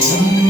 Mm-hmm.